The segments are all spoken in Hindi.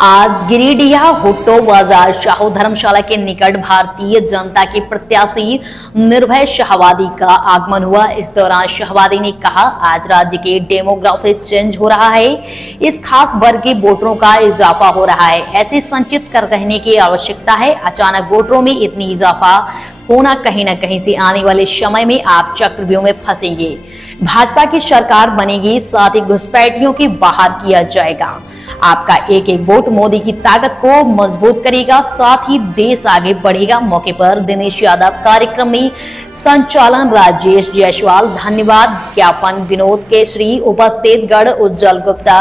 आज गिरिडीह हुट्टो बाजार शाहू धर्मशाला के निकट भारतीय जनता के प्रत्याशी निर्भय शाहवादी का आगमन हुआ। इस दौरान शाहवादी ने कहा, आज राज्य के डेमोग्राफी चेंज हो रहा है, इस खास वर्ग के वोटरों का इजाफा हो रहा है, ऐसे संचित कर रहने की आवश्यकता है। अचानक वोटरों में इतनी इजाफा होना कहीं न कहीं से आने वाले समय में आप चक्रव्यूह में फंसेंगे। भाजपा की सरकार बनेगी, साथ ही घुसपैठियों की बाहर किया जाएगा। आपका एक एक वोट मोदी की ताकत को मजबूत करेगा, साथ ही देश आगे बढ़ेगा। मौके पर दिनेश यादव, कार्यक्रम में संचालन राजेश जायसवाल, धन्यवाद ज्ञापन विनोद केसरी, उपस्थित गढ़ उज्जवल गुप्ता,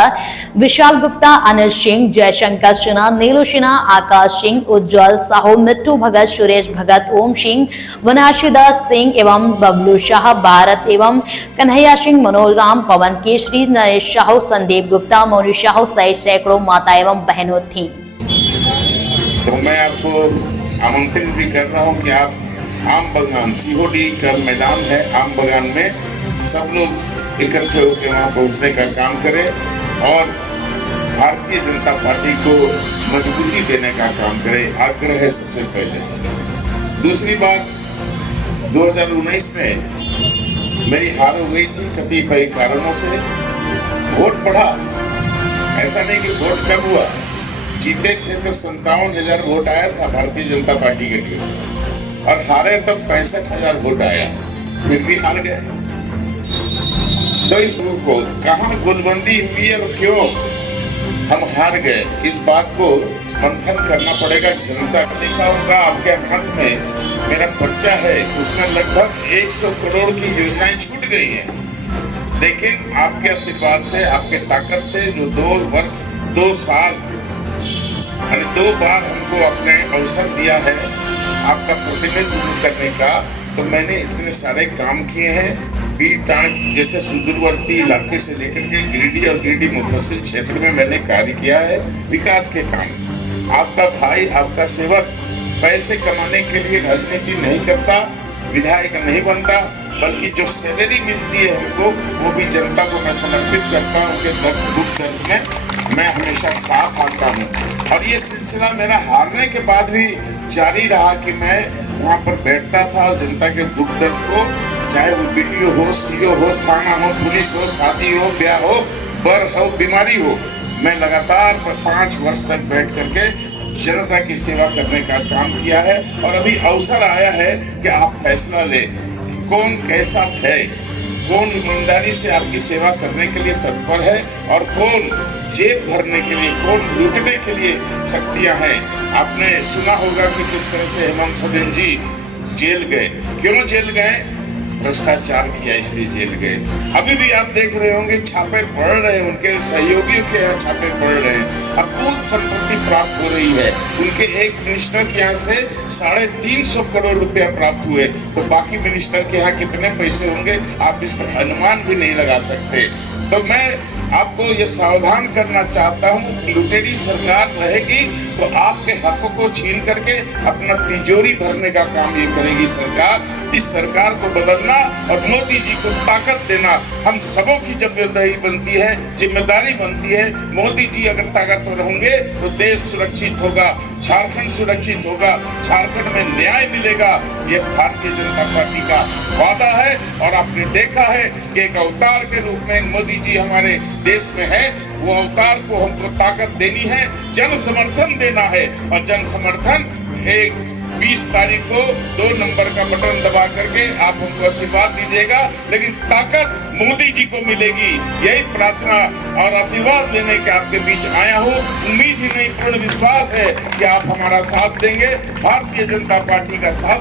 विशाल गुप्ता, अनिल सिंह, जयशंकर सिन्हा, नीलू सिन्हा, आकाश सिंह, उज्जवल साहू, मिट्टू भगत, सुरेश भगत, ओम सिंह, वनाशीदास सिंह एवं बबलू शाह, भारत एवं कन्हैया सिंह, मनोज राम, पवन केसरी, नरेश साहू, संदीप गुप्ता, मोनी साहू सहित सैकड़ों माता एवं बहनों थी। तो मैं आपको आमंत्रित भी कर रहा हूं कि आप आम बगान सीहोडी का मैदान है, आम बगान में सब लोग इकट्ठे होकर वहां पहुंचने का काम करें और भारतीय जनता पार्टी को मजबूती देने का काम करें। आग्रह है सबसे पहले। दूसरी बात, 2019 में मेरी हार हो गई थी कतिपय कारणों से। वोट बढ़ा, ऐसा नहीं कि वोट कम हुआ। जीते थे तो 57,000 वोट आया था भारतीय जनता पार्टी के लिए, और हारे तो 65,000 वोट आया, फिर भी हार गए। तो इस को कहां गोलबंदी हुई और क्यों हम हार गए, इस बात को मंथन करना पड़ेगा। जनता को देखा होगा, आपके हाथ में मेरा पर्चा है, उसमें लगभग 100 करोड़ की योजनाएं छूट गई हैं। लेकिन आपके आशीर्वाद से, आपके ताकत से, जो 2 साल और 2 बार हमको अपने अवसर दिया है आपका प्रतिनिधित्व करने का, तो मैंने इतने सारे काम किए हैं। बीटांग जैसे सुदूरवर्ती इलाके से लेकर के गिरिडीह और गिरिडीह मुफस्सिल क्षेत्र में मैंने कार्य किया है, विकास के काम। आपका भाई, आपका सेवक पैसे कमाने के लिए राजनीति नहीं करता, विधायक नहीं बनता, बल्कि जो सैलरी मिलती है हमको, वो भी जनता को मैं समर्पित करता हूँ। उनके दुख दर्द में मैं हमेशा साथ आता हूँ। और ये सिलसिला मेरा हारने के बाद भी जारी रहा कि मैं वहाँ पर बैठता था और जनता के दुख दर्द को, चाहे वो बीडीओ हो, सीओ हो, थाना हो, पुलिस हो, शादी हो, ब्याह हो, बर हो, बीमारी हो, मैं लगातार 5 वर्ष तक बैठ करके जनता की सेवा करने का काम किया है। और अभी अवसर आया है कि आप फैसला लें, कौन कैसा है, कौन ईमानदारी से आपकी सेवा करने के लिए तत्पर है और कौन जेब भरने के लिए, कौन लूटने के लिए शक्तियां हैं। आपने सुना होगा कि किस तरह से हेमंत सोरेन जी जेल गए। क्यों जेल गए? भ्रष्टाचार किया इसलिए जेल गए। अभी भी आप देख रहे होंगे छापे पड़ रहे हैं, उनके सहयोगियों के यहाँ छापे पड़ रहे हैं। अकूत संपत्ति प्राप्त हो रही है। उनके एक मिनिस्टर के यहाँ से 350 करोड़ रुपया प्राप्त हुए, तो बाकी मिनिस्टर के यहाँ कितने पैसे होंगे आप इस अनुमान भी नहीं लगा सकते। तो मैं आपको ये सावधान करना चाहता हूँ, लुटेरी सरकार रहेगी तो आपके हकों को छीन करके अपना तिजोरी भरने का काम ये करेगी सरकार। इस सरकार को बदलना और मोदी जी को ताकत देना हम सबों की जिम्मेदारी बनती है। मोदी जी अगर ताकतवर होंगे तो देश सुरक्षित होगा, झारखंड सुरक्षित होगा, झारखंड में न्याय मिलेगा। ये भारतीय जनता पार्टी का वादा है। और आपने देखा है कि एक अवतार के रूप में मोदी जी हमारे देश में है। वो अवतार को हमको ताकत देनी है, जन समर्थन देना है। और जन समर्थन 20 तारीख को 2 नंबर का बटन दबा करके आप हमको आशीर्वाद दीजिएगा, लेकिन ताकत मोदी जी को मिलेगी। यही प्रार्थना और आशीर्वाद लेने के आपके बीच आया हूँ। उम्मीद ही नहीं, पूर्ण विश्वास है कि आप हमारा साथ देंगे, भारतीय जनता पार्टी का साथ